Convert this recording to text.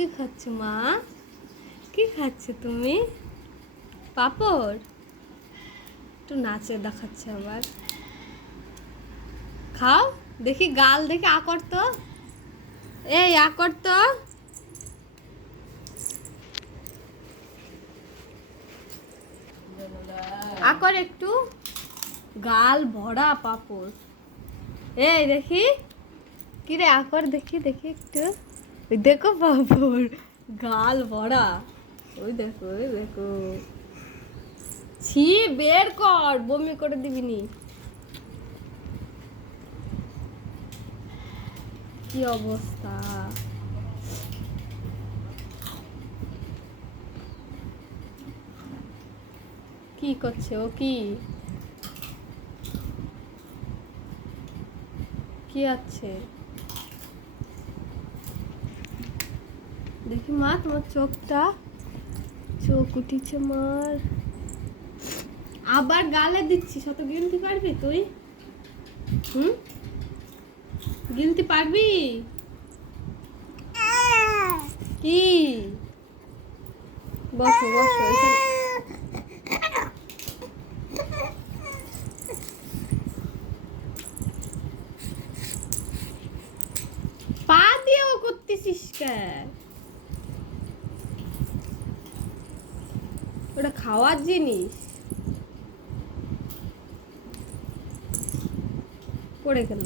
কি খাচ্ছ, মা? কি খাচ্ছ তুমি? পাপড়? একটু নাচে দেখাচ্ছে আবার। খাও, দেখি গাল, দেখি আকর তো। এই আকর তো। আকর একটু। গাল ভরা পাপড়। এই দেখি, কিরে আকর, দেখি দেখি একটু। ওই দেখো পাপড় গাল ভরা। ওই দেখো ওই দেখো। ছি, বের কর, বমি করে দিবি নি কি অবস্থা? কি করছে ও কি? কি আছে? দেখি মা, তোমার চোখটা। চোখ উঠিছে মার। আবার গালে দিচ্ছি, শত গিনতে পারবি তুই? হুম? গিনতে পারবি? কি? বসো বসো পা দিয়েও করতেছিস কেন? ওটা খাওয়ার জিনিস। পড়ে গেল।